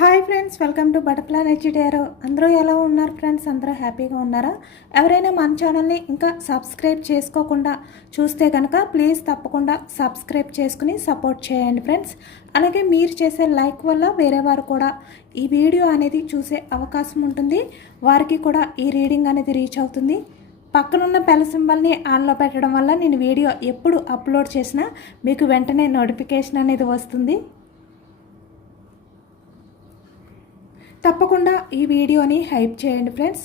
Hi friends, welcome to butterfly Edutero. అందరూ ఎలా ఉన్నారు ఫ్రెండ్స్? అందరూ హ్యాపీగా ఉన్నారా? ఎవరైనా మన ఛానల్ని ఇంకా సబ్స్క్రైబ్ చేసుకోకుండా చూస్తే కనుక ప్లీజ్ తప్పకుండా సబ్స్క్రైబ్ చేసుకుని సపోర్ట్ చేయండి ఫ్రెండ్స్. అలాగే మీరు చేసే లైక్ వల్ల వేరే వారు కూడా ఈ వీడియో అనేది చూసే అవకాశం ఉంటుంది. వారికి కూడా ఈ రీడింగ్ అనేది రీచ్ అవుతుంది. పక్కనున్న బెల్ సింబల్ని ఆన్లో పెట్టడం వల్ల నేను వీడియో ఎప్పుడు అప్లోడ్ చేసినా మీకు వెంటనే నోటిఫికేషన్ అనేది వస్తుంది. తప్పకుండా ఈ వీడియోని హైప్ చేయండి ఫ్రెండ్స్.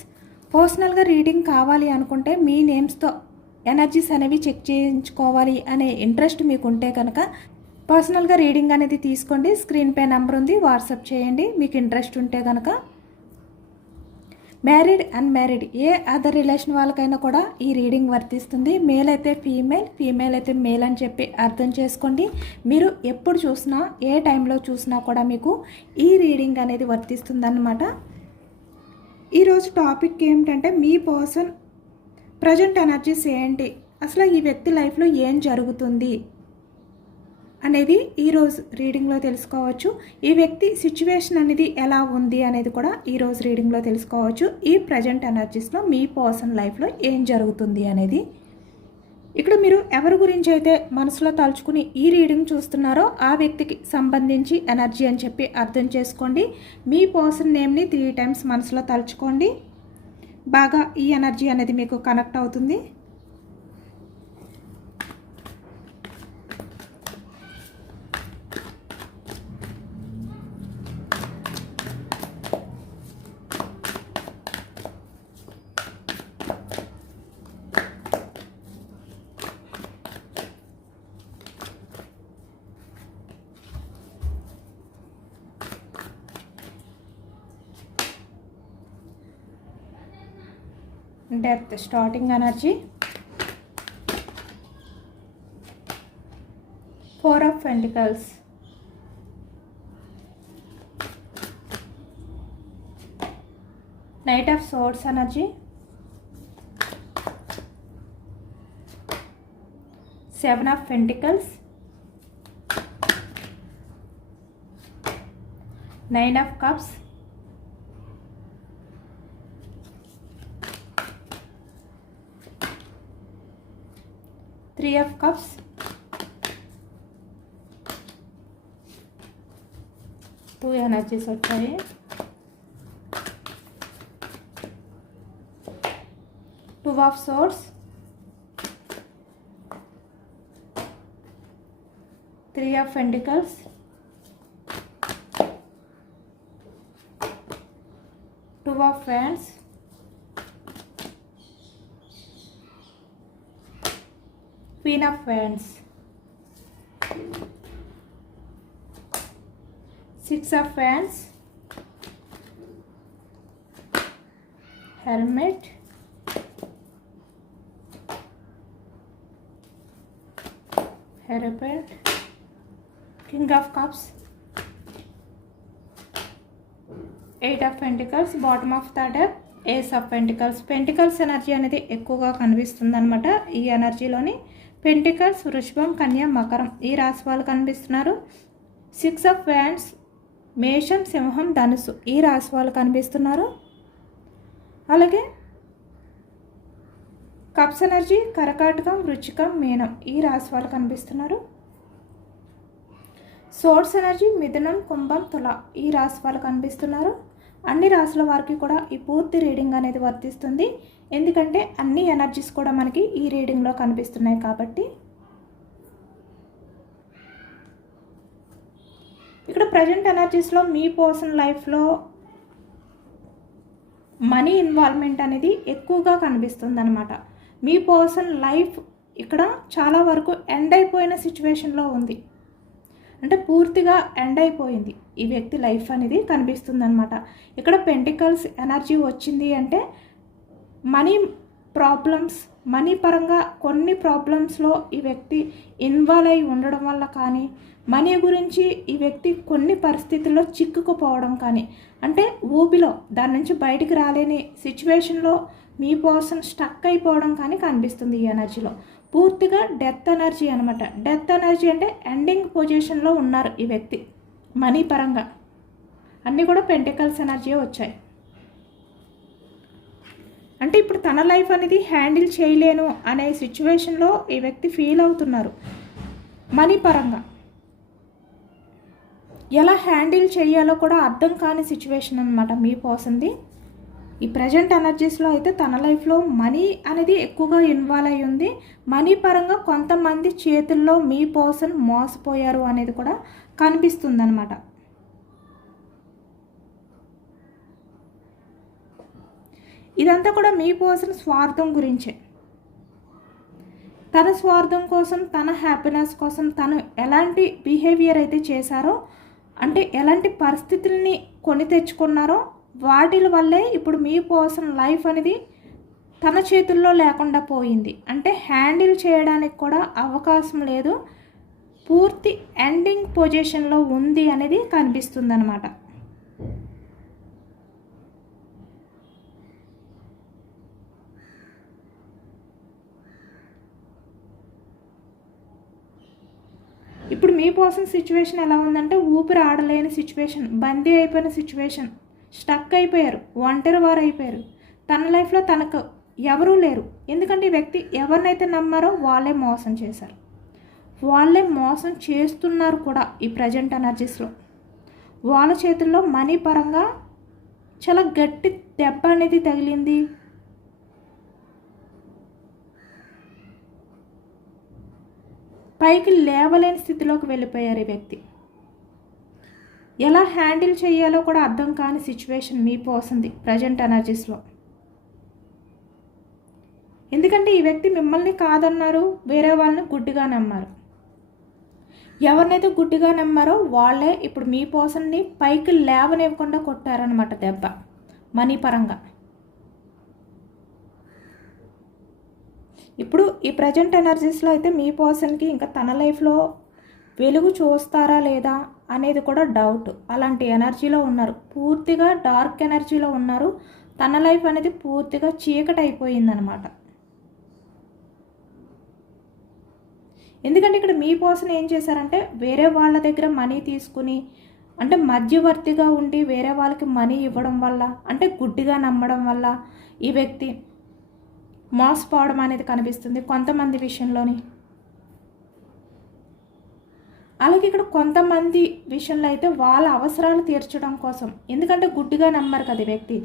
పర్సనల్గా రీడింగ్ కావాలి అనుకుంటే మీ నేమ్స్తో ఎనర్జీస్ అనేవి చెక్ చేయించుకోవాలి అనే ఇంట్రెస్ట్ మీకు ఉంటే కనుక పర్సనల్గా రీడింగ్ అనేది తీసుకోండి. స్క్రీన్పై నెంబర్ ఉంది, వాట్సాప్ చేయండి మీకు ఇంట్రెస్ట్ ఉంటే కనుక. మ్యారీడ్ అన్మ్యారీడ్ ఏ అదర్ రిలేషన్ వాళ్ళకైనా కూడా ఈ రీడింగ్ వర్తిస్తుంది. మేల్ అయితే ఫీమేల్, ఫీమేల్ అయితే మేల్ అని చెప్పి అర్థం చేసుకోండి. మీరు ఎప్పుడు చూసినా ఏ టైంలో చూసినా కూడా మీకు ఈ రీడింగ్ అనేది వర్తిస్తుంది అన్నమాట. ఈరోజు టాపిక్ ఏమిటంటే మీ పర్సన్ ప్రజెంట్ ఎనర్జీస్ ఏంటి, అసలు ఈ వ్యక్తి లైఫ్లో ఏం జరుగుతుంది అనేది ఈరోజు రీడింగ్లో తెలుసుకోవచ్చు. ఈ వ్యక్తి సిచ్యువేషన్ అనేది ఎలా ఉంది అనేది కూడా ఈరోజు రీడింగ్లో తెలుసుకోవచ్చు. ఈ ప్రజెంట్ ఎనర్జీస్లో మీ పర్సన్ లైఫ్లో ఏం జరుగుతుంది అనేది. ఇక్కడ మీరు ఎవరి గురించి అయితే మనసులో తలుచుకుని ఈ రీడింగ్ చూస్తున్నారో ఆ వ్యక్తికి సంబంధించి ఎనర్జీ అని చెప్పి అర్థం చేసుకోండి. మీ పర్సన్ నేమ్ని 3 టైమ్స్ మనసులో తలుచుకోండి. బాగా ఈ ఎనర్జీ అనేది మీకు కనెక్ట్ అవుతుంది. Death starting energy, 4 of pentacles, knight of swords energy, 7 of pentacles, 9 of cups, 3 of cups, 2 energies వచ్చాయి. 2 of swords, 3 of pentacles, 2 of wands, Queen of Wands, 6 of Wands, Hermit, Hierophant, King of Cups, 8 of Pentacles, bottom of the deck, Ace of Pentacles. Pentacles energy అనేది ఎక్కువగా కనిపిస్తుంది అనమాట. ఈ ఎనర్జీలోని pentacles, వృషభం, కన్య, మకరం ఈ రాశి వాళ్ళు కనిపిస్తున్నారు. 6 ఆఫ్ వ్యాండ్స్, మేషం, సింహం, ధనుసు ఈ రాశి వాళ్ళు కనిపిస్తున్నారు. అలాగే కప్స్ ఎనర్జీ కర్కాటకం, వృచ్చికం, మీనం ఈ రాశి వాళ్ళు కనిపిస్తున్నారు. సోర్డ్స్ ఎనర్జీ మిథునం, కుంభం, తుల ఈ రాశి వాళ్ళు కనిపిస్తున్నారు. అన్ని రాశుల వారికి కూడా ఈ పూర్తి రీడింగ్ అనేది వర్తిస్తుంది. ఎందుకంటే అన్ని ఎనర్జీస్ కూడా మనకి ఈ రీడింగ్లో కనిపిస్తున్నాయి కాబట్టి. ఇక్కడ ప్రజెంట్ ఎనర్జీస్లో మీ పర్సన్ లైఫ్లో మనీ ఇన్వాల్వ్మెంట్ అనేది ఎక్కువగా కనిపిస్తుంది అనమాట. మీ పర్సన్ లైఫ్ ఇక్కడ చాలా వరకు ఎండ్ అయిపోయిన సిచ్యువేషన్లో ఉంది, అంటే పూర్తిగా ఎండ్ అయిపోయింది ఈ వ్యక్తి లైఫ్ అనేది కనిపిస్తుంది అనమాట. ఇక్కడ పెంటికల్స్ ఎనర్జీ వచ్చింది అంటే మనీ ప్రాబ్లమ్స్, మనీ పరంగా కొన్ని ప్రాబ్లమ్స్లో ఈ వ్యక్తి ఇన్వాల్వ్ అయి ఉండడం వల్ల కానీ, మనీ గురించి ఈ వ్యక్తి కొన్ని పరిస్థితుల్లో చిక్కుకుపోవడం కానీ, అంటే ఊబిలో దాని నుంచి బయటికి రాలేని సిచ్యువేషన్లో మీ పర్సన్ స్టక్ అయిపోవడం కానీ కనిపిస్తుంది ఈ ఎనర్జీలో. పూర్తిగా డెత్ ఎనర్జీ అనమాట. డెత్ ఎనర్జీ అంటే ఎండింగ్ పొజిషన్లో ఉన్నారు ఈ వ్యక్తి మనీ పరంగా. అన్నీ కూడా పెంటికల్స్ ఎనర్జీ వచ్చాయి. అంటే ఇప్పుడు తన లైఫ్ అనేది హ్యాండిల్ చేయలేను అనే సిచ్యువేషన్లో ఈ వ్యక్తి ఫీల్ అవుతున్నారు. మనీ పరంగా ఎలా హ్యాండిల్ చేయాలో కూడా అర్థం కాని సిచ్యువేషన్ అనమాట మీ పర్సన్ది. ఈ ప్రజెంట్ ఎనర్జీస్లో అయితే తన లైఫ్లో మనీ అనేది ఎక్కువగా ఇన్వాల్వ్ అయి ఉంది. మనీ పరంగా కొంతమంది చేతుల్లో మీ పర్సన్ మోసపోయారు అనేది కూడా కనిపిస్తుంది అనమాట. ఇదంతా కూడా మీ పర్సన్ స్వార్థం గురించే. తన స్వార్థం కోసం, తన హ్యాపీనెస్ కోసం తను ఎలాంటి బిహేవియర్ అయితే చేశారో, అంటే ఎలాంటి పరిస్థితుల్ని కొని తెచ్చుకున్నారో వాటి వల్లే ఇప్పుడు మీ పర్సన్ లైఫ్ అనేది తన చేతుల్లో లేకుండా పోయింది. అంటే హ్యాండిల్ చేయడానికి కూడా అవకాశం లేదు, పూర్తి ఎండింగ్ పొజిషన్లో ఉంది అనేది కనిపిస్తుంది అన్నమాట. ఇప్పుడు మీ పర్సన్ సిచ్యువేషన్ ఎలా ఉందంటే ఊపిరి ఆడలేని సిచ్యువేషన్, బందీ అయిపోయిన సిచ్యువేషన్, స్టక్ అయిపోయారు, ఒంటరి వారు అయిపోయారు. తన లైఫ్లో తనకు ఎవరూ లేరు. ఎందుకంటే ఈ వ్యక్తి ఎవరినైతే నమ్మారో వాళ్ళే మోసం చేశారు, వాళ్ళే మోసం చేస్తున్నారు కూడా. ఈ ప్రజెంట్ ఎనర్జీస్లో వాళ్ళ చేతుల్లో మనీ పరంగా చాలా గట్టి దెబ్బ అనేది తగిలింది. పైకి లేవలేని స్థితిలోకి వెళ్ళిపోయారు ఈ వ్యక్తి. ఎలా హ్యాండిల్ చేయాలో కూడా అర్థం కాని సిచ్యువేషన్ మీ పర్సన్ది ప్రజెంట్ ఎనర్జీస్లో. ఎందుకంటే ఈ వ్యక్తి మిమ్మల్ని కాదన్నారు, వేరే వాళ్ళని గుడ్డిగా నమ్మారు. ఎవరినైతే గుడ్డిగా నమ్మారో వాళ్ళే ఇప్పుడు మీ పర్సన్ని పైకి లేవనివ్వకుండా కొట్టారనమాట దెబ్బ మనీ పరంగా. ఇప్పుడు ఈ ప్రజెంట్ ఎనర్జీస్లో అయితే మీ పర్సన్కి ఇంకా తన లైఫ్లో వెలుగు చూస్తారా లేదా అనేది కూడా డౌట్. అలాంటి ఎనర్జీలో ఉన్నారు, పూర్తిగా డార్క్ ఎనర్జీలో ఉన్నారు. తన లైఫ్ అనేది పూర్తిగా చీకటి అయిపోయిందనమాట. ఎందుకంటే ఇక్కడ మీ పర్సన్ ఏం చేశారంటే వేరే వాళ్ళ దగ్గర మనీ తీసుకుని, అంటే మధ్యవర్తిగా ఉండి వేరే వాళ్ళకి మనీ ఇవ్వడం వల్ల, అంటే గుడ్డిగా నమ్మడం వల్ల ఈ వ్యక్తి మోసపోవడం అనేది కనిపిస్తుంది కొంతమంది విషయంలోని. అలాగే ఇక్కడ కొంతమంది విషయంలో అయితే వాళ్ళ అవసరాలు తీర్చడం కోసం, ఎందుకంటే గుడ్డిగా నమ్మరు కదా ఈ వ్యక్తి,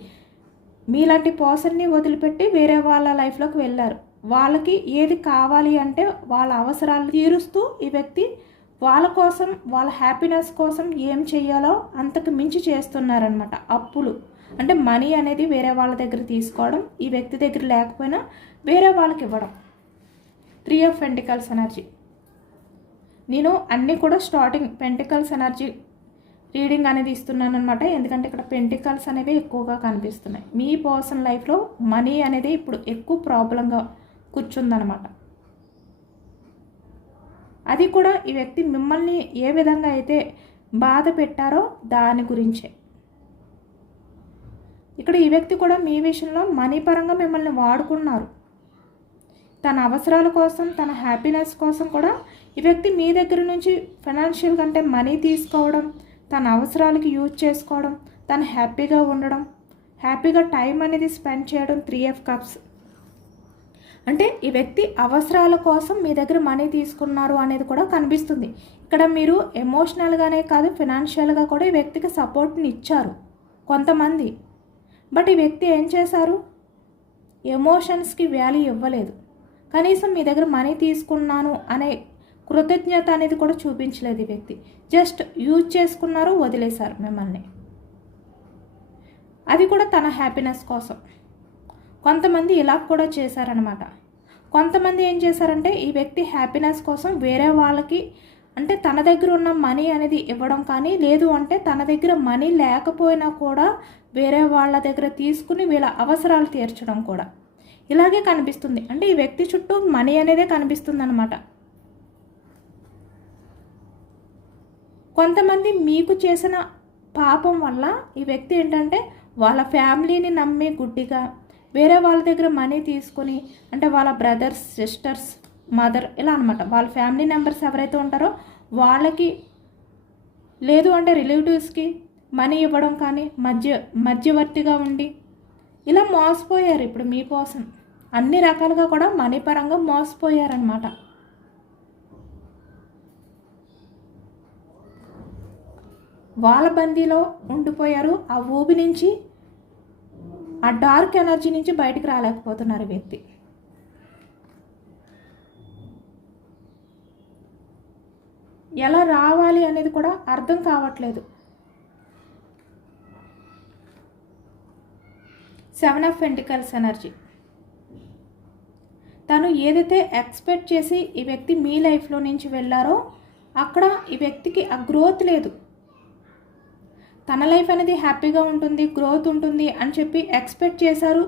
మీలాంటి పర్సన్ని వదిలిపెట్టి వేరే వాళ్ళ లైఫ్లోకి వెళ్ళారు. వాళ్ళకి ఏది కావాలి అంటే వాళ్ళ అవసరాలు తీరుస్తూ ఈ వ్యక్తి వాళ్ళ కోసం, వాళ్ళ హ్యాపీనెస్ కోసం ఏం చేయాలో అంతకు మించి చేస్తున్నారనమాట. అప్పులు అంటే మనీ అనేది వేరే వాళ్ళ దగ్గర తీసుకోవడం, ఈ వ్యక్తి దగ్గర లేకపోయినా వేరే వాళ్ళకి ఇవ్వడం. 3 ఆఫ్ పెంటికల్స్ ఎనర్జీ. నేను అన్నీ కూడా స్టార్టింగ్ పెంటికల్స్ ఎనర్జీ రీడింగ్ అనేది ఇస్తున్నాను అనమాట. ఎందుకంటే ఇక్కడ పెంటికల్స్ అనేవి ఎక్కువగా కనిపిస్తున్నాయి. మీ పర్సనల్ లైఫ్లో మనీ అనేది ఇప్పుడు ఎక్కువ ప్రాబ్లంగా కూర్చుందనమాట. అది కూడా ఈ వ్యక్తి మిమ్మల్ని ఏ విధంగా అయితే బాధ పెట్టారో దాని గురించే. ఇక్కడ ఈ వ్యక్తి కూడా మీ విషయంలో మనీ పరంగా మిమ్మల్ని వాడుకున్నారు. తన అవసరాల కోసం, తన హ్యాపీనెస్ కోసం కూడా ఈ వ్యక్తి మీ దగ్గర నుంచి ఫైనాన్షియల్ కంటే మనీ తీసుకోవడం, తన అవసరాలకి యూజ్ చేసుకోవడం, తను హ్యాపీగా ఉండడం, హ్యాపీగా టైం అనేది స్పెండ్ చేయడం. 3 ఆఫ్ కప్స్. అంటే ఈ వ్యక్తి అవసరాల కోసం మీ దగ్గర మనీ తీసుకున్నారు అనేది కూడా కనిపిస్తుంది. ఇక్కడ మీరు ఎమోషనల్గానే కాదు, ఫైనాన్షియల్గా కూడా ఈ వ్యక్తికి సపోర్ట్ని ఇచ్చారు కొంతమంది. బట్ ఈ వ్యక్తి ఏం చేశారు, ఎమోషన్స్కి వాల్యూ ఇవ్వలేదు. కనీసం మీ దగ్గర మనీ తీసుకున్నాను అనే కృతజ్ఞత అనేది కూడా చూపించలేదు ఈ వ్యక్తి. జస్ట్ యూజ్ చేసుకున్నారు, వదిలేశారు మిమ్మల్ని. అది కూడా తన హ్యాపీనెస్ కోసం. కొంతమంది ఇలా కూడా చేశారనమాట. కొంతమంది ఏం చేశారంటే ఈ వ్యక్తి హ్యాపీనెస్ కోసం వేరే వాళ్ళకి, అంటే తన దగ్గర ఉన్న మనీ అనేది ఇవ్వడం కానీ, లేదు అంటే తన దగ్గర మనీ లేకపోయినా కూడా వేరే వాళ్ళ దగ్గర తీసుకుని వీళ్ళ అవసరాలు తీర్చడం కూడా ఇలాగే కనిపిస్తుంది. అంటే ఈ వ్యక్తి చుట్టూ మనీ అనేదే కనిపిస్తుంది అనమాట. కొంతమంది మీకు చేసిన పాపం వల్ల ఈ వ్యక్తి ఏంటంటే వాళ్ళ ఫ్యామిలీని నమ్మి గుడ్డిగా వేరే వాళ్ళ దగ్గర మనీ తీసుకొని, అంటే వాళ్ళ బ్రదర్స్, సిస్టర్స్, మదర్ ఇలా అనమాట, వాళ్ళ ఫ్యామిలీ మెంబర్స్ ఎవరైతే ఉంటారో వాళ్ళకి, లేదు అంటే రిలేటివ్స్కి మనీ ఇవ్వడం కానీ మధ్యవర్తిగా ఉండి ఇలా మోసపోయారు. ఇప్పుడు మీకోసం అన్ని రకాలుగా కూడా మనీ పరంగా మోసపోయారనమాట. వాళ్ళ బందీలో ఉండిపోయారు. ఆ ఊబి నుంచి, ఆ డార్క్ ఎనర్జీ నుంచి బయటికి రాలేకపోతున్నారు వ్యక్తి. ఎలా రావాలి అనేది కూడా అర్థం కావట్లేదు. 7 ఆఫ్ పెంటికల్స్ ఎనర్జీ. తను ఏదైతే ఎక్స్పెక్ట్ చేసి ఈ వ్యక్తి మీ లైఫ్లో నుంచి వెళ్ళారో అక్కడ ఈ వ్యక్తికి ఆ గ్రోత్ లేదు. తన లైఫ్ అనేది హ్యాపీగా ఉంటుంది, గ్రోత్ ఉంటుంది అని చెప్పి ఎక్స్పెక్ట్ చేశారు.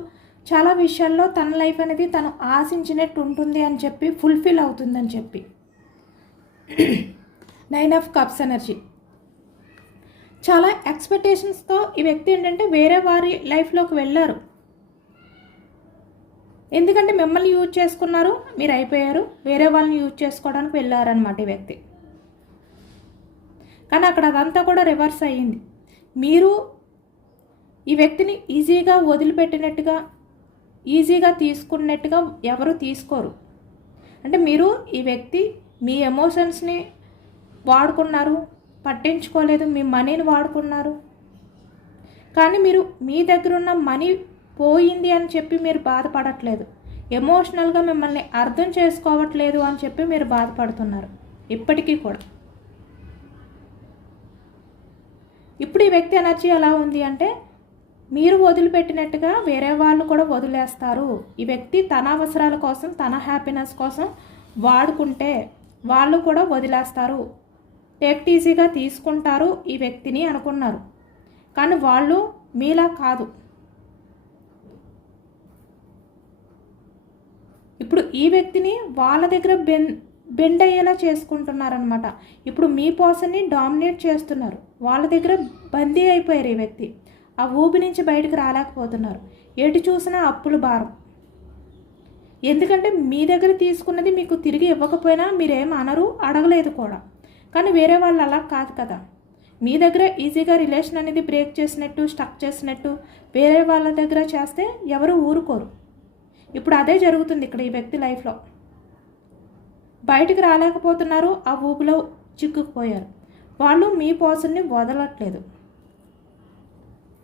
చాలా విషయాల్లో తన లైఫ్ అనేది తను ఆశించినట్టు ఉంటుంది అని చెప్పి ఫుల్ఫిల్ అవుతుందని చెప్పి. 9 ఆఫ్ కప్స్ ఎనర్జీ. చాలా ఎక్స్పెక్టేషన్స్తో ఈ వ్యక్తి ఏంటంటే వేరే వారి లైఫ్లోకి వెళ్ళారు. ఎందుకంటే మిమ్మల్ని యూజ్ చేసుకున్నారు, మీరు అయిపోయారు, వేరే వాళ్ళని యూజ్ చేసుకోవడానికి వెళ్ళారనమాట ఈ వ్యక్తి. కానీ అక్కడ అదంతా కూడా రివర్స్ అయ్యింది. మీరు ఈ వ్యక్తిని ఈజీగా వదిలిపెట్టినట్టుగా, ఈజీగా తీసుకున్నట్టుగా ఎవరు తీసుకోరు. అంటే మీరు ఈ వ్యక్తి మీ ఎమోషన్స్ని వాడుకున్నారు, పట్టించుకోలేదు, మీ మనీని వాడుకున్నారు. కానీ మీరు మీ దగ్గర ఉన్న మనీ పోయింది అని చెప్పి మీరు బాధపడట్లేదు. ఎమోషనల్గా మిమ్మల్ని అర్థం చేసుకోవట్లేదు అని చెప్పి మీరు బాధపడుతున్నారు ఇప్పటికీ కూడా. ఇప్పుడు ఈ వ్యక్తి ఎనర్జీ ఎలా ఉంది అంటే మీరు వదిలిపెట్టినట్టుగా వేరే వాళ్ళు కూడా వదిలేస్తారు. ఈ వ్యక్తి తన అవసరాల కోసం, తన హ్యాపీనెస్ కోసం వాడుకుంటే వాళ్ళు కూడా వదిలేస్తారు, టేక్ ఈజీగా తీసుకుంటారు ఈ వ్యక్తిని అనుకున్నారు. కానీ వాళ్ళు మీలా కాదు. ఇప్పుడు ఈ వ్యక్తిని వాళ్ళ దగ్గర బెండ్ అయ్యేలా చేసుకుంటున్నారనమాట. ఇప్పుడు మీ పర్సన్ని డామినేట్ చేస్తున్నారు. వాళ్ళ దగ్గర బందీ అయిపోయారు ఈ వ్యక్తి. ఆ ఊబి నుంచి బయటకు రాలేకపోతున్నారు. ఎటు చూసినా అప్పుల భారం. ఎందుకంటే మీ దగ్గర తీసుకున్నది మీకు తిరిగి ఇవ్వకపోయినా మీరేం అనరు, అడగలేదు కూడా. కానీ వేరే వాళ్ళు అలా కాదు కదా. మీ దగ్గర ఈజీగా రిలేషన్ అనేది బ్రేక్ చేసినట్టు, స్టక్ చేసినట్టు వేరే వాళ్ళ దగ్గర చేస్తే ఎవరు ఊరుకోరు. ఇప్పుడు అదే జరుగుతుంది ఇక్కడ ఈ వ్యక్తి లైఫ్లో. బయటికి రాలేకపోతున్నారు, ఆ ఊబిలో చిక్కుకుపోయారు. వాళ్ళు మీ పర్సన్ని వదలట్లేదు.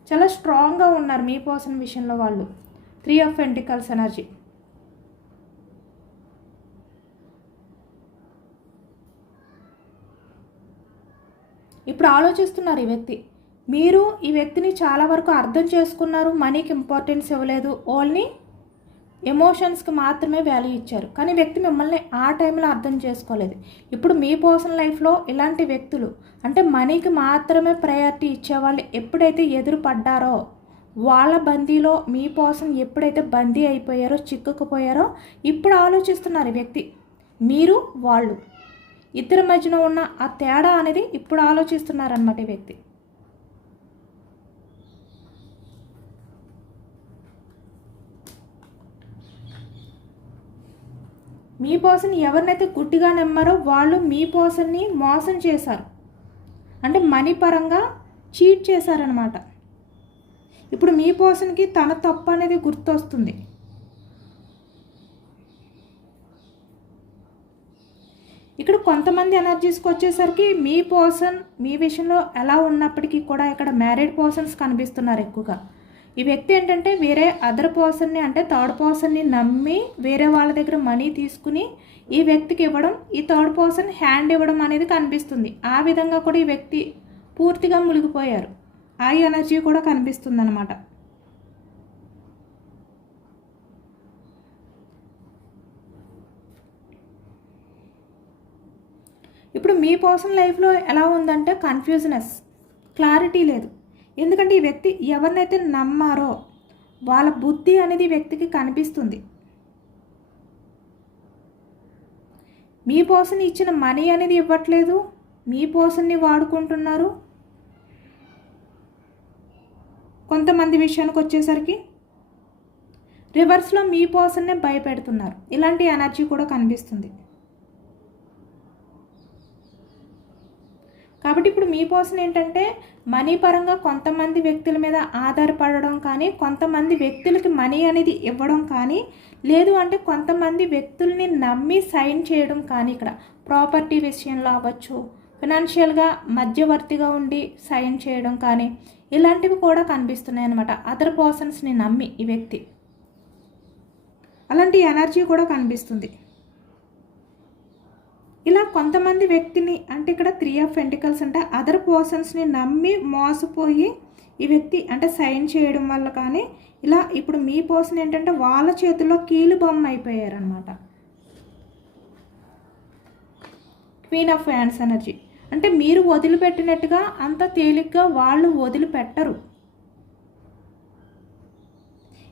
చాలా స్ట్రాంగ్గా ఉన్నారు మీ పర్సన్ విషయంలో వాళ్ళు. 3 ఆఫ్ పెంటికల్స్ ఎనర్జీ. ఇప్పుడు ఆలోచిస్తున్నారు ఈ వ్యక్తి. మీరు ఈ వ్యక్తిని చాలా వరకు అర్థం చేసుకున్నారు, మనీకి ఇంపార్టెన్స్ ఇవ్వలేదు, ఓన్లీ ఎమోషన్స్కి మాత్రమే వాల్యూ ఇచ్చారు. కానీ వ్యక్తి మిమ్మల్ని ఆ టైంలో అర్థం చేసుకోలేదు. ఇప్పుడు మీ పర్సనల్ లైఫ్లో ఇలాంటి వ్యక్తులు, అంటే మనీకి మాత్రమే ప్రయారిటీ ఇచ్చేవాళ్ళు ఎప్పుడైతే ఎదురు పడ్డారో, వాళ్ళ బందీలో మీ పర్సన్ ఎప్పుడైతే బందీ అయిపోయారో, చిక్కుకుపోయారో, ఇప్పుడు ఆలోచిస్తున్నారు ఈ వ్యక్తి. మీరు వాళ్ళు ఇద్దరి మధ్యన ఉన్న ఆ తేడా అనేది ఇప్పుడు ఆలోచిస్తున్నారన్నమాట ఈ వ్యక్తి. మీ పర్సన్ ఎవరినైతే గుడ్డిగా నమ్మారో వాళ్ళు మీ పర్సన్ని మోసం చేశారు. అంటే మనీ పరంగా చీట్ చేశారనమాట. ఇప్పుడు మీ పర్సన్కి తన తప్పు అనేది గుర్తొస్తుంది. ఇక్కడ కొంతమంది ఎనర్జీస్కి వచ్చేసరికి మీ పర్సన్ మీ విషయంలో ఎలా ఉన్నప్పటికీ కూడా ఇక్కడ మ్యారీడ్ పర్సన్స్ కనిపిస్తున్నారు ఎక్కువగా. ఈ వ్యక్తి ఏంటంటే వేరే అదర్ పర్సన్ని, అంటే థర్డ్ పర్సన్ని నమ్మి వేరే వాళ్ళ దగ్గర మనీ తీసుకుని ఈ వ్యక్తికి ఇవ్వడం, ఈ థర్డ్ పర్సన్ హ్యాండ్ ఇవ్వడం అనేది కనిపిస్తుంది. ఆ విధంగా కూడా ఈ వ్యక్తి పూర్తిగా మునిగిపోయారు. ఆ ఎనర్జీ కూడా కనిపిస్తుంది అన్నమాట. ఇప్పుడు మీ పర్సనల్ లైఫ్లో ఎలా ఉందంటే కన్ఫ్యూజనెస్, క్లారిటీ లేదు. ఎందుకంటే ఈ వ్యక్తి ఎవరినైతే నమ్మారో వాళ్ళ బుద్ధి అనేది వ్యక్తికి కనిపిస్తుంది. మీ పర్సన్ ఇచ్చిన మనీ అనేది ఇవ్వట్లేదు, మీ పర్సన్ని వాడుకుంటున్నారు. కొంతమంది విషయానికి వచ్చేసరికి రివర్స్లో మీ పర్సన్నే భయపెడుతున్నారు. ఇలాంటి ఎనర్జీ కూడా కనిపిస్తుంది. కాబట్టి ఇప్పుడు మీ పర్సన్ ఏంటంటే మనీ పరంగా కొంతమంది వ్యక్తుల మీద ఆధారపడడం కానీ, కొంతమంది వ్యక్తులకి మనీ అనేది ఇవ్వడం కానీ, లేదు అంటే కొంతమంది వ్యక్తుల్ని నమ్మి సైన్ చేయడం కానీ, ఇక్కడ ప్రాపర్టీ విషయంలో అవ్వచ్చు, ఫినాన్షియల్గా మధ్యవర్తిగా ఉండి సైన్ చేయడం కానీ, ఇలాంటివి కూడా కనిపిస్తున్నాయి అన్నమాట. అదర్ పర్సన్స్ని నమ్మి ఈ వ్యక్తి అలాంటి ఎనర్జీ కూడా కనిపిస్తుంది. ఇలా కొంతమంది వ్యక్తిని అంటే ఇక్కడ 3 ఆఫ్ పెంటికల్స్ అంటే అదర్ పర్సన్స్ని నమ్మి మోసపోయి ఈ వ్యక్తి అంటే సైన్ చేయడం వల్ల కానీ, ఇలా ఇప్పుడు మీ పర్సన్ ఏంటంటే వాళ్ళ చేతిలో కీలు బొమ్మ అయిపోయారనమాట. క్వీన్ ఆఫ్ హ్యాండ్స్ ఎనర్జీ అంటే మీరు వదిలిపెట్టినట్టుగా అంత తేలిగ్గా వాళ్ళు వదిలిపెట్టరు.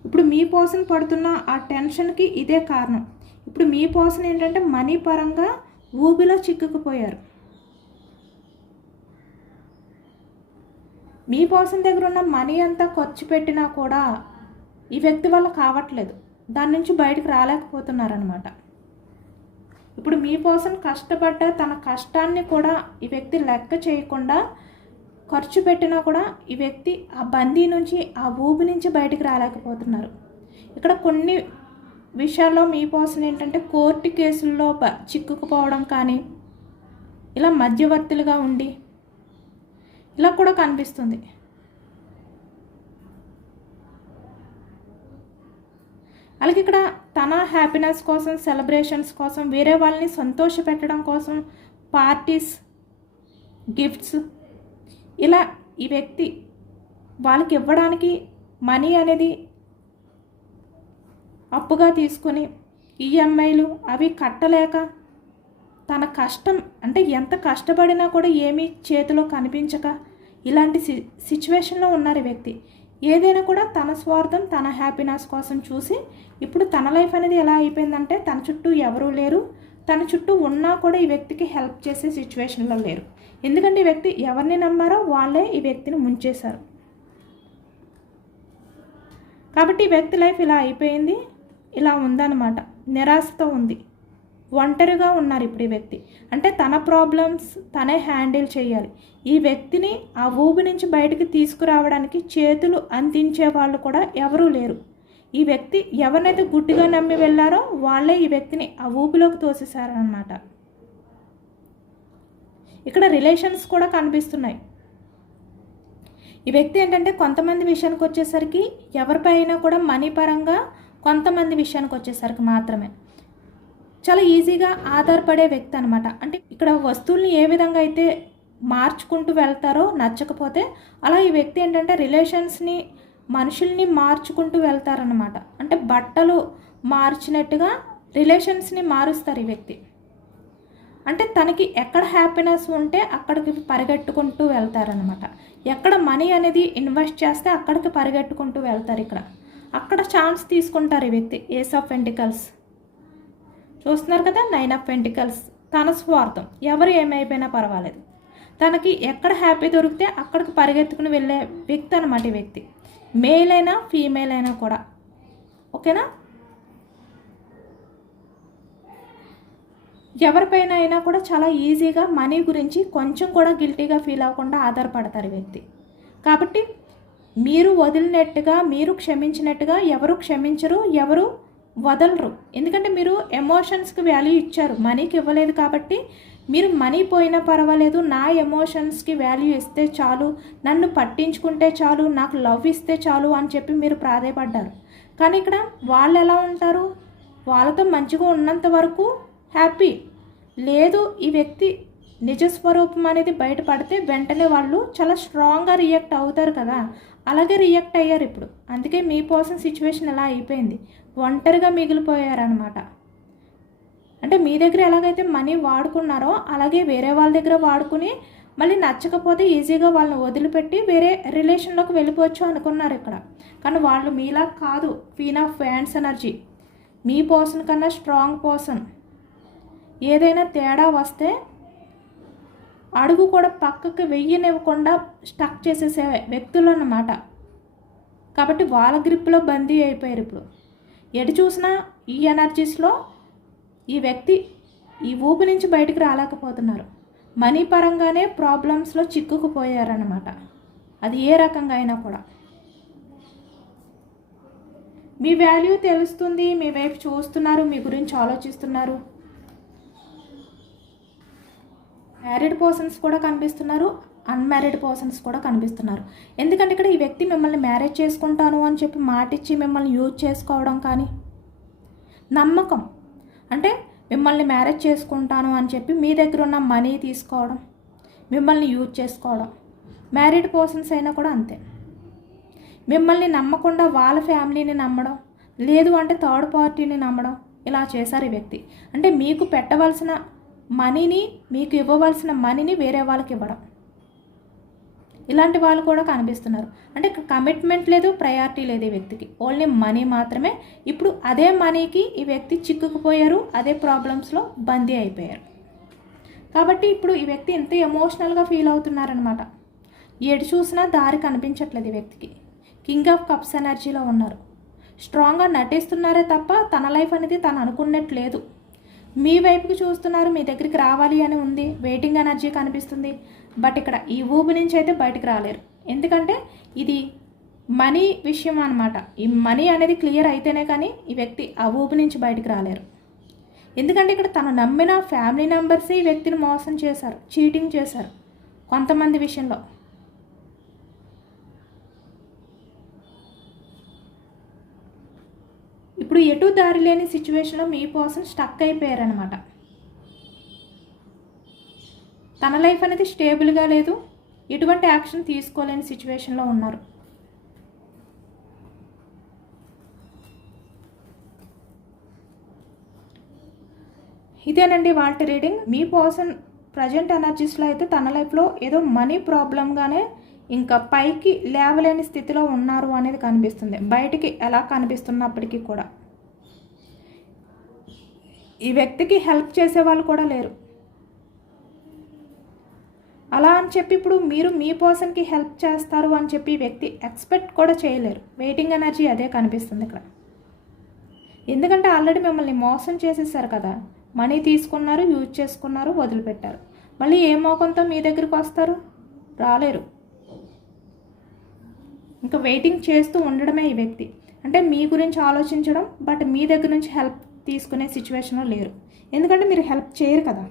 ఇప్పుడు మీ పర్సన్ పడుతున్న ఆ టెన్షన్కి ఇదే కారణం. ఇప్పుడు మీ పర్సన్ ఏంటంటే మనీ పరంగా ఊబిలో చిక్కుకుపోయారు. మీ పర్సన్ దగ్గర ఉన్న మనీ అంతా ఖర్చు పెట్టినా కూడా ఈ వ్యక్తి వల్ల కావట్లేదు, దాని నుంచి బయటకు రాలేకపోతున్నారనమాట. ఇప్పుడు మీ పర్సన్ కష్టపడ్డ తన కష్టాన్ని కూడా ఈ వ్యక్తి లెక్క చేయకుండా ఖర్చు పెట్టినా కూడా ఈ వ్యక్తి ఆ బందీ నుంచి ఆ ఊబి నుంచి బయటకు రాలేకపోతున్నారు. ఇక్కడ కొన్ని విషయాల్లో మీ పర్సన్ ఏంటంటే కోర్టు కేసుల్లో చిక్కుకుపోవడం కానీ, ఇలా మధ్యవర్తులుగా ఉండి ఇలా కూడా కనిపిస్తుంది. అలాగే ఇక్కడ తన హ్యాపీనెస్ కోసం, సెలబ్రేషన్స్ కోసం, వేరే వాళ్ళని సంతోష పెట్టడం కోసం పార్టీస్, గిఫ్ట్స్ ఇలా ఈ వ్యక్తి వాళ్ళకి ఇవ్వడానికి మనీ అనేది అప్పుగా తీసుకొని ఈఎంఐలు అవి కట్టలేక తన కష్టం అంటే ఎంత కష్టపడినా కూడా ఏమీ చేతిలో కనిపించక ఇలాంటి సిచ్యువేషన్లో ఉన్నారు ఈ వ్యక్తి. ఏదైనా కూడా తన స్వార్థం, తన హ్యాపీనెస్ కోసం చూసి ఇప్పుడు తన లైఫ్ అనేది ఎలా అయిపోయిందంటే తన చుట్టూ ఎవరూ లేరు, తన చుట్టూ ఉన్నా కూడా ఈ వ్యక్తికి హెల్ప్ చేసే సిచ్యువేషన్లో లేరు. ఎందుకంటే ఈ వ్యక్తి ఎవరిని నమ్మారో వాళ్ళే ఈ వ్యక్తిని ముంచేశారు. కాబట్టి ఈ వ్యక్తి లైఫ్ ఇలా అయిపోయింది, ఇలా ఉందన్నమాట. నిరాశతో ఉంది, ఒంటరిగా ఉన్నారు ఇప్పుడు ఈ వ్యక్తి. అంటే తన ప్రాబ్లమ్స్ తనే హ్యాండిల్ చేయాలి. ఈ వ్యక్తిని ఆ ఊబి నుంచి బయటికి తీసుకురావడానికి చేతులు అందించే వాళ్ళు కూడా ఎవరూ లేరు. ఈ వ్యక్తి ఎవరినైతే గుడ్డిగా నమ్మి వెళ్ళారో వాళ్ళే ఈ వ్యక్తిని ఆ ఊబిలోకి తోసేశారనమాట. ఇక్కడ రిలేషన్స్ కూడా కనిపిస్తున్నాయి. ఈ వ్యక్తి ఏంటంటే కొంతమంది విషయానికి వచ్చేసరికి ఎవరిపై అయినా కూడా మనీ పరంగా, కొంతమంది విషయానికి వచ్చేసరికి మాత్రమే చాలా ఈజీగా ఆధారపడే వ్యక్తి అనమాట. అంటే ఇక్కడ వస్తువుల్ని ఏ విధంగా అయితే మార్చుకుంటూ వెళ్తారో నచ్చకపోతే, అలా ఈ వ్యక్తి ఏంటంటే రిలేషన్స్ని, మనుషుల్ని మార్చుకుంటూ వెళ్తారనమాట. అంటే బట్టలు మార్చినట్టుగా రిలేషన్స్ని మారుస్తారు ఈ వ్యక్తి. అంటే తనకి ఎక్కడ హ్యాపీనెస్ ఉంటే అక్కడికి పరిగెట్టుకుంటూ వెళ్తారనమాట. ఎక్కడ మనీ అనేది ఇన్వెస్ట్ చేస్తే అక్కడికి పరిగెట్టుకుంటూ వెళ్తారు. ఇక్కడ అక్కడ ఛాన్స్ తీసుకుంటారు ఈ వ్యక్తి. ఏస్ ఆఫ్ పెంటికల్స్ చూస్తున్నారు కదా, 9 ఆఫ్ పెంటికల్స్. తన స్వార్థం, ఎవరు ఏమైపోయినా పర్వాలేదు, తనకి ఎక్కడ హ్యాపీ దొరికితే అక్కడికి పరిగెత్తుకుని వెళ్ళే వ్యక్తి అనమాట ఈ వ్యక్తి. మేల్ అయినా ఫీమేల్ అయినా కూడా, ఓకేనా. ఎవరిపైన అయినా కూడా చాలా ఈజీగా మనీ గురించి కొంచెం కూడా గిల్టీగా ఫీల్ అవ్వకుండా ఆధారపడతారు ఈ వ్యక్తి. కాబట్టి మీరు వదిలినట్టుగా, మీరు క్షమించినట్టుగా ఎవరు క్షమించరు, ఎవరు వదలరు. ఎందుకంటే మీరు ఎమోషన్స్కి వాల్యూ ఇచ్చారు, మనీకి ఇవ్వలేదు. కాబట్టి మీరు మనీ పోయినా పర్వాలేదు, నా ఎమోషన్స్కి వాల్యూ ఇస్తే చాలు, నన్ను పట్టించుకుంటే చాలు, నాకు లవ్ ఇస్తే చాలు అని చెప్పి మీరు ప్రాధేయపడ్డారు. కానీ ఇక్కడ వాళ్ళు ఎలా ఉంటారు, వాళ్ళతో మంచిగా ఉన్నంత వరకు హ్యాపీ. లేదు, ఈ వ్యక్తి నిజస్వరూపం అనేది బయటపడితే వెంటనే వాళ్ళు చాలా స్ట్రాంగ్గా రియాక్ట్ అవుతారు కదా, అలాగే రియాక్ట్ అయ్యారు ఇప్పుడు. అందుకే మీ పర్సన్ సిచ్యువేషన్ ఎలా అయిపోయింది, ఒంటరిగా మిగిలిపోయారనమాట. అంటే మీ దగ్గర ఎలాగైతే మనీ వాడుకున్నారో అలాగే వేరే వాళ్ళ దగ్గర వాడుకుని మళ్ళీ నచ్చకపోతే ఈజీగా వాళ్ళని వదిలిపెట్టి వేరే రిలేషన్లోకి వెళ్ళిపోవచ్చు అనుకున్నారు ఇక్కడ. కానీ వాళ్ళు మీలా కాదు. Queen of hands energy, me person కన్నా స్ట్రాంగ్ పర్సన్. ఏదైనా తేడా వస్తే అడుగు కూడా పక్కకి వెయ్యనివ్వకుండా స్టక్ చేసేసే వ్యక్తులు అన్నమాట. కాబట్టి వాళ్ళ గ్రిప్లో బందీ అయిపోయారు ఇప్పుడు. ఎటు చూసినా ఈ ఎనర్జీస్లో ఈ వ్యక్తి ఈ ఊపి నుంచి బయటకు రాలేకపోతున్నారు. మనీ పరంగానే ప్రాబ్లమ్స్లో చిక్కుకుపోయారనమాట. అది ఏ రకంగా అయినా కూడా. మీ వాల్యూ తెలుస్తుంది, మీ వైపు చూస్తున్నారు, మీ గురించి ఆలోచిస్తున్నారు. మ్యారీడ్ పర్సన్స్ కూడా కనిపిస్తున్నారు, అన్మ్యారీడ్ పర్సన్స్ కూడా కనిపిస్తున్నారు. ఎందుకంటే ఇక్కడ ఈ వ్యక్తి మిమ్మల్ని మ్యారేజ్ చేసుకుంటాను అని చెప్పి మాటిచ్చి మిమ్మల్ని యూజ్ చేసుకోవడం కానీ, నమ్మకం అంటే మిమ్మల్ని మ్యారేజ్ చేసుకుంటాను అని చెప్పి మీ దగ్గర ఉన్న మనీ తీసుకోవడం, మిమ్మల్ని యూజ్ చేసుకోవడం. మ్యారీడ్ పర్సన్స్ అయినా కూడా అంతే. మిమ్మల్ని నమ్మకుండా వాళ్ళ ఫ్యామిలీని నమ్మడం, లేదు అంటే థర్డ్ పార్టీని నమ్మడం, ఇలా చేశారు ఈ వ్యక్తి. అంటే మీకు పెట్టవలసిన మనీని, మీకు ఇవ్వవలసిన మనీని వేరే వాళ్ళకి ఇవ్వడం. ఇలాంటి వాళ్ళు కూడా కనిపిస్తున్నారు. అంటే కమిట్మెంట్ లేదు, ప్రయారిటీ లేదు ఈ వ్యక్తికి, ఓన్లీ మనీ మాత్రమే. ఇప్పుడు అదే మనీకి ఈ వ్యక్తి చిక్కుకుపోయారు, అదే ప్రాబ్లమ్స్లో బందీ అయిపోయారు. కాబట్టి ఇప్పుడు ఈ వ్యక్తి ఎంత ఎమోషనల్గా ఫీల్ అవుతున్నారనమాట. ఎటు చూసినా దారి కనిపించట్లేదు ఈ వ్యక్తికి. కింగ్ ఆఫ్ కప్స్ ఎనర్జీలో ఉన్నారు. స్ట్రాంగ్గా నటిస్తున్నారే తప్ప తన లైఫ్ అనేది తను అనుకున్నట్లేదు. మీ వైపుకి చూస్తున్నారు, మీ దగ్గరికి రావాలి అని ఉంది, వెయిటింగ్ ఎనర్జీ కనిపిస్తుంది. బట్ ఇక్కడ ఈ ఊబి నుంచి అయితే బయటకు రాలేరు. ఎందుకంటే ఇది మనీ విషయం అనమాట. ఈ మనీ అనేది క్లియర్ అయితేనే కానీ ఈ వ్యక్తి ఆ ఊబి నుంచి బయటకు రాలేరు. ఎందుకంటే ఇక్కడ తను నమ్మిన ఫ్యామిలీ మెంబర్సే ఈ వ్యక్తిని మోసం చేశారు, చీటింగ్ చేశారు కొంతమంది విషయంలో. ఇప్పుడు ఎటు దారి లేని సిచ్యువేషన్లో మీ పర్సన్ స్టక్ అయిపోయారనమాట. తన లైఫ్ అనేది స్టేబుల్గా లేదు, ఎటువంటి యాక్షన్ తీసుకోలేని సిచ్యువేషన్లో ఉన్నారు. ఇదేనండి వాటి రీడింగ్. మీ పర్సన్ ప్రజెంట్ ఎనర్జీస్లో అయితే తన లైఫ్లో ఏదో మనీ ప్రాబ్లంగానే ఇంకా పైకి లేవలేని స్థితిలో ఉన్నారు అనేది కనిపిస్తుంది. బయటికి ఎలా కనిపిస్తున్నప్పటికీ కూడా ఈ వ్యక్తికి హెల్ప్ చేసే వాళ్ళు కూడా లేరు. అలా అని చెప్పి ఇప్పుడు మీరు మీ పర్సన్కి హెల్ప్ చేస్తారు అని చెప్పి ఈ వ్యక్తి ఎక్స్పెక్ట్ కూడా చేయలేరు. వెయిటింగ్ ఎనర్జీ అదే కనిపిస్తుంది ఇక్కడ. ఎందుకంటే ఆల్రెడీ మిమ్మల్ని మోసం చేసేసారు కదా. మనీ తీసుకున్నారు, యూజ్ చేసుకున్నారు, వదిలిపెట్టారు. మళ్ళీ ఏ మోకంతో మీ దగ్గరికి వస్తారు? రాలేరు. ఇంకా వెయిటింగ్ చేస్తూ ఉండడమే ఈ వ్యక్తి. అంటే మీ గురించి ఆలోచించడం, బట్ మీ దగ్గర నుంచి హెల్ప్ తీసుకునే సిచ్యువేషన్లో లేరు. ఎందుకంటే మీరు హెల్ప్ చేయరు కదా.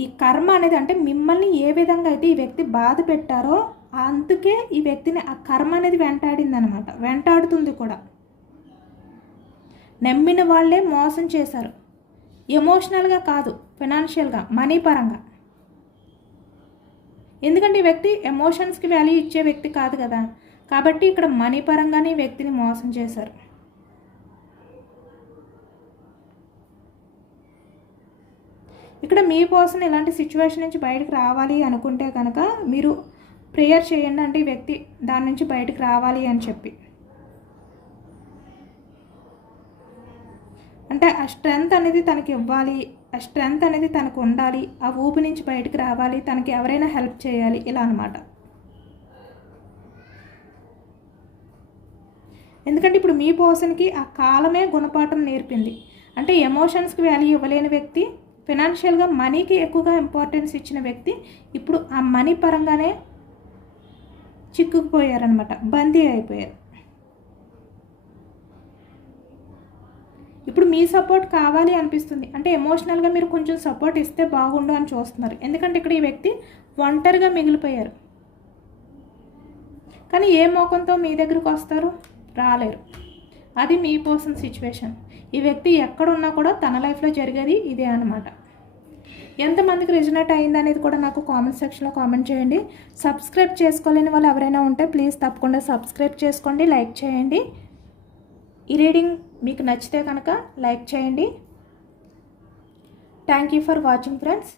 ఈ కర్మ అనేది అంటే మిమ్మల్ని ఏ విధంగా అయితే ఈ వ్యక్తి బాధ పెట్టారో అందుకే ఈ వ్యక్తిని ఆ కర్మ అనేది వెంటాడింది అనమాట, వెంటాడుతుంది కూడా. నమ్మిన వాళ్ళే మోసం చేశారు. ఎమోషనల్గా కాదు, ఫైనాన్షియల్గా, మనీ పరంగా. ఎందుకంటే ఈ వ్యక్తి ఎమోషన్స్కి వాల్యూ ఇచ్చే వ్యక్తి కాదు కదా. కాబట్టి ఇక్కడ మనీ పరంగానే ఈ వ్యక్తిని మోసం చేశారు. ఇక్కడ మీ పర్సన్ ఇలాంటి సిచ్యువేషన్ నుంచి బయటకు రావాలి అనుకుంటే కనుక మీరు ప్రేయర్ చేయండి. అంటే ఈ వ్యక్తి దాని నుంచి బయటకు రావాలి అని చెప్పి, అంటే ఆ స్ట్రెంగ్త్ అనేది తనకి ఇవ్వాలి, ఆ స్ట్రెంగ్త్ అనేది తనకు ఉండాలి, ఆ ఊపి నుంచి బయటకు రావాలి, తనకి ఎవరైనా హెల్ప్ చేయాలి, ఇలా అనమాట. ఎందుకంటే ఇప్పుడు మీ పర్సన్కి ఆ కాలమే గుణపాఠం నేర్పింది. అంటే ఎమోషన్స్కి వాల్యూ ఇవ్వలేని వ్యక్తి, ఫైనాన్షియల్గా మనీకి ఎక్కువగా ఇంపార్టెన్స్ ఇచ్చిన వ్యక్తి ఇప్పుడు ఆ మనీ పరంగానే చిక్కుకుపోయారనమాట, బందీ అయిపోయారు. ఇప్పుడు మీ సపోర్ట్ కావాలి అనిపిస్తుంది. అంటే ఎమోషనల్గా మీరు కొంచెం సపోర్ట్ ఇస్తే బాగుండు అని చూస్తున్నారు. ఎందుకంటే ఇక్కడ ఈ వ్యక్తి ఒంటరిగా మిగిలిపోయారు. కానీ ఏ మోకంతో మీ దగ్గరకు వస్తారు? రాలేరు. అది మీ పర్సన్ సిచ్యువేషన్. ఈ వ్యక్తి ఎక్కడున్నా కూడా తన లైఫ్లో జరిగేది ఇదే అనమాట. ఎంతమందికి రెజనేట్ అయింది అనేది కూడా నాకు కామెంట్ సెక్షన్లో కామెంట్ చేయండి. సబ్స్క్రైబ్ చేసుకోలేని వాళ్ళు ఎవరైనా ఉంటే ప్లీజ్ తప్పకుండా సబ్స్క్రైబ్ చేసుకోండి, లైక్ చేయండి. ఈ రీడింగ్ మీకు నచ్చితే కనుక లైక్ చేయండి. Thank you for watching friends.